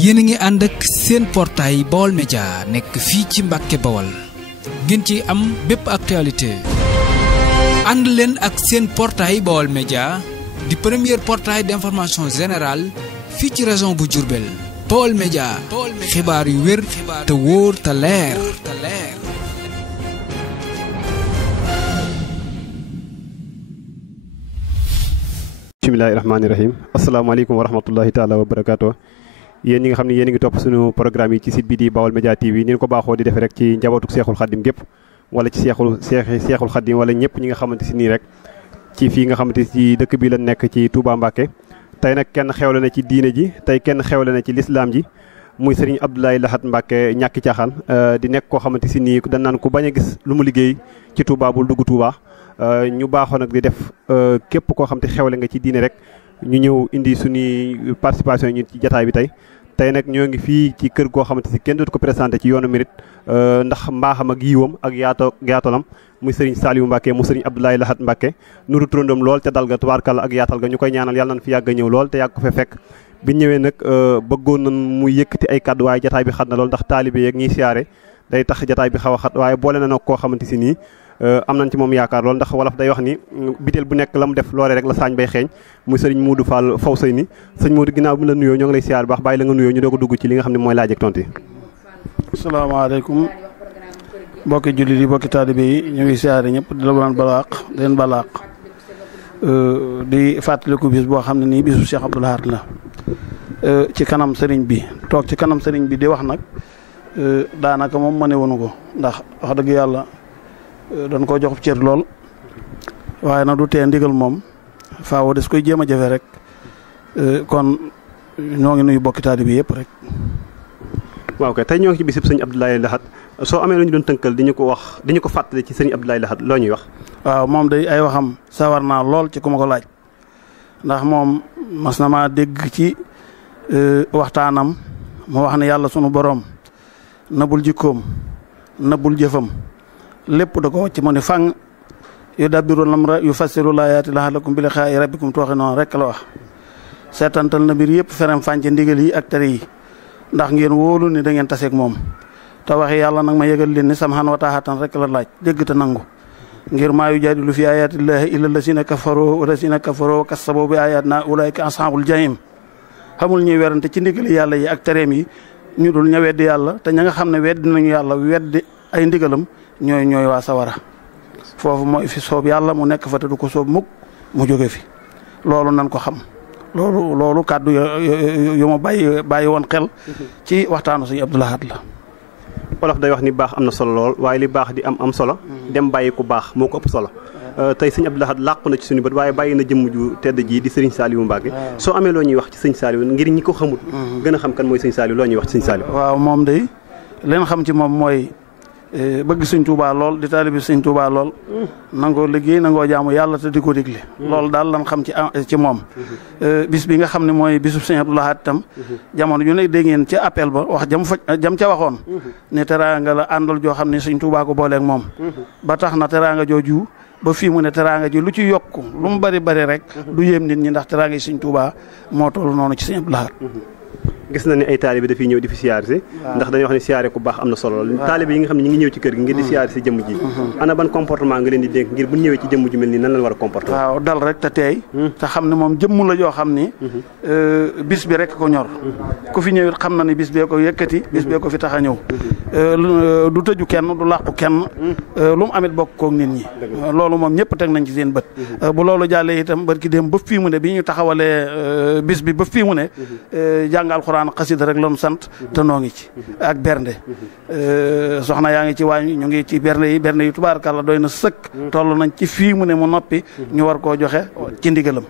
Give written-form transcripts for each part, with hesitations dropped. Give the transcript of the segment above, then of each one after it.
yéen a ngi ànd ak seen portail Baol Média nekk fii ci Mbàkke Bawol ngeen ci am bépp actualité ànd leen ak seen portail Baol Média di premier portail d'information générale fii ci région bu Diourbel Baol Média xibaar yu wér te wóor te leer bismillaahi rahmaani rahiim asalaamaaleykum wa rahmatullahi taala wa barakaatu yéen ñi nga xam ne yéen a ngi topp suñu programme yi ci site bi di Baol Média TV ni ñu ko baaxoo di defee rek ci njabootu seexul xaddim gépp wala ci seexul xaddim wala ñëpp ñi nga xamante si nii rek ci fii nga xamante ci dëkk bi la nekk ci Touba Mbacké tey nag kenn xewle na ci diine ji tey kenn xewle na ci lislaam ji muy Serigne Abdoulaye Lahat Mbacké ñàkki caaxaan di nekk koo xamante si nii dañ naan ku bañ a gis lu mu liggéey ci Touba bul dugg Touba ñu baaxoo nag di def képp koo xam te xewle nga ci diine rek ñu ñëw indi suñuy participation ñu ci jataay bi tey nag ñoo ngi fii ci kër goo xamante si kenn dootu ko présenté ci yoonu Murit ndax mbaaxam ak yiwam ak yaatalam muy Serigne Saliou Mbacké mu Serigne Abdoulaye Lahat Mbacké nuru turandoom lool te dal ga tubaarkàlla ak yaatal ga ñu koy ñaanal yàlla nañ fi yàgg a ñëw lool te yàgg ko fe fekk bi ñëwee nag bëggoon nañ mu yëkkati ay kàddu waaye jataay bi xat na lool ndax taalibe yeeg ñiy siyaare day tax jataay bi xaw a xat waaye boole na nag koo xamante si nii am nañ ci moom yaakaar lool ndax wolof day wax ni biteel bu nekk la mu def loole rek la saañ bay xeeñ muy sëriñ Modou Fall Fawzeyni sëñ Modou ginnaaw bi la nuyoo ñoo ngi lay siyaar baax bàyyi la nga nuyoo ñu doog a dugg ci li nga xam ne mooy laaj ak tontu yi. asalaamaaleykum mbokki jullit yi mbokki taalibe yi ñu ngi siyaare ñëpp di la doon balaaq di leen balaaq di fàttaliku bis boo xam ne nii bisu Cheikh Abdou Lahad la ci kanam sëriñ bi toog ci kanam sëriñ bi di wax nag daanaka moom mëne wonu ko ndax wax dëgg yàlla dañ koo jox cër lool waaye nag du tee ndigal moom faaw des koy jéem a jafe rek kon ñoo ngi nuyu bokki taalibe bi yëpp rek. waaw kay tey ñoo ngi ci bisib sëñ Abdoulaye Lahat soo amee lu ñu doon tënkal di ñu ko fàttali ci sëñ Abdoulaye Lahat loo ñuy wax. waaw moom day ay waxam sawar naa lool ci ku ma ko laaj ndax moom mas na maa dégg ci waxtaanam mu wax ne yàlla sunu boroom nabul jikkoom nabul jëfam. lépp da ko ci mu ne fang yu dabbiru lamra yu fassiru laayaati laalakum bi liqaa'i rabbikum tuuqinuun rek la wax seetantal na mbir yëpp ferem fànce ndigal yi ak tere yi ndax ngeen wóolu ni da ngeen taseeg moom te waxi yàlla nag ma yëgal leen ni samhan wa taahatan rek la laaj dégg te nangu ngir maa yu jaadilu fi ayaatillaahi illa lazina kafaroo kassabu bi ayaatinaa ulaa'ika ashaabul jahiim xamul ñuy werante ci ndigali yàlla yi ak tereem yi ñu dul ña weddi yàlla te ña nga xam ne weddi nañu yàlla weddi ay ndigalam ñooy waa sawara foofu mooy fi soob yàlla mu nekk fa te du ko soob mukk mu jóge fi loolu nan ko xam loolu kàddu yu ma bàyyi woon xel ci waxtaanu sëñ Abdou Lahad la. wolof day wax ni baax am na solo lool waaye li baax di am solo dem bàyyi ku baax moo ko ëpp solo tey sëñ Abdou Lahad làqu na ci suñu bët waaye bàyyi na jëmm ju tedd ji di sëriñ Saliou Mbacké soo amee loo ñuy wax ci sëñ Saliou ngir ñi ko xamul gën a xam kan mooy sëñ Saliou loo ñuy wax ci sëñ Saliou. waaw moom day leen xam ci moom mooy bëgg sëñ Tuubaa lool di taalibi sëñ Tuubaa lool nangoo liggéey nangoo jaamu yàlla te di ko digle loolu daal lan xam ci moom bis bi nga xam ne mooy bisu sëñ Abdou Lahad itam jamono ju ne dégg ngeen ci appel ba wax jam ca waxoon ne teraanga la àndal joo xam ne sëñ Tuubaa ko booleeg moom ba tax na teraanga jooju ba fii mu ne teraanga ji lu ci yokk lu mu bari rek du yéem nit ñi ndax teraanga yi sëñ Tuubaa moo toll noonu ci sëñ Abdou Lahad. gis na ni ay taalibe dafiy ñëw di fi siyaare si ndax dañuy wax ne siyaare ku baax am na solo taalibe yi nga xam ne ñi ngi ñëw ci kër gi ngir di siyaare si jëmm ji ana ban comportement nga leen di dénk ngir bu ñëwee ci jëmm ju mel nii nan lañ war a comporter waaw dal rek te teey te xam ne moom jëmm la joo xam ni bis bi rek ko ñor ku fi ñëwit xam na ni bis bee ko yëkkati bis bee ko fi tax a ñëw du tëju kenn du làqu kenn lu mu amit bokk koog nit ñi loolu moom ñëpp teg nañ ci seen bët bu loolu jàllee itam barki dem ba fii mu ne bi ñu taxawalee bis bi ba fii mu ne jàngal Alxuraan xasida rek loonu sant te noo ngi ci ak bernde soxna yaa ngi ci waañ ñu ngi ci bernde yi tubaarkàlla doy na sëkk toll nañ ci fii mu ne mu noppi ñu war koo joxe ci ndigalam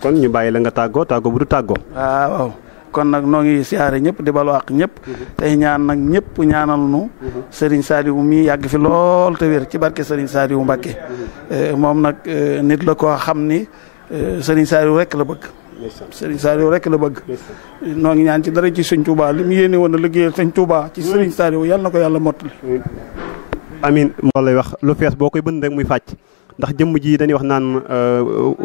kon ñu bàyyi la nga tàggoo bu du tàggoo waaw kon nag noo ngi siyaare ñëpp di balu ak ñëpp tey ñaan nag ñëpp ñaanal nu Serigne Saliou mi yàgg fi lool te wér ci barke Serigne Saliou Mbacké moom nag nit la koo xam ni Serigne Saliou rek la bëgg Serigne Saliou rek la bëgg noo ngi ñaan ci dara ci sëñ Touba li mu yéene woon a liggéeyal sëñ Touba ci Serigne Saliou yàlla na ko yàlla mottali amiin moo lay wax lu fees boo koy bënd rek muy fàcc ndax jëmm ji dañuy wax naan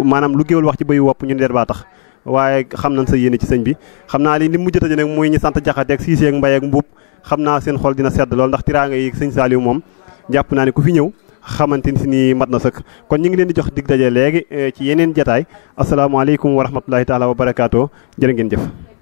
maanaam lu géwal wax ci bëyu wopp ñu der baa tax waaye xam nañ sa yéene ci sëñ bi xam naa li mujj a tëjee nag muy ñi sant Jaxate ak Siise ak Mbay ak Mbuub xam naa seen xol dina sedd lool ndax tiraanga yi sëñ Saliou moom jàpp naa ne ku fi ñëw xamante ni mat na sëkk kon ñu ngi leen di jox dig daje léegi ci yeneen jataay asalaamaaleykum wa rahmatullahi taala wa barakaatu jërë ngeen jëf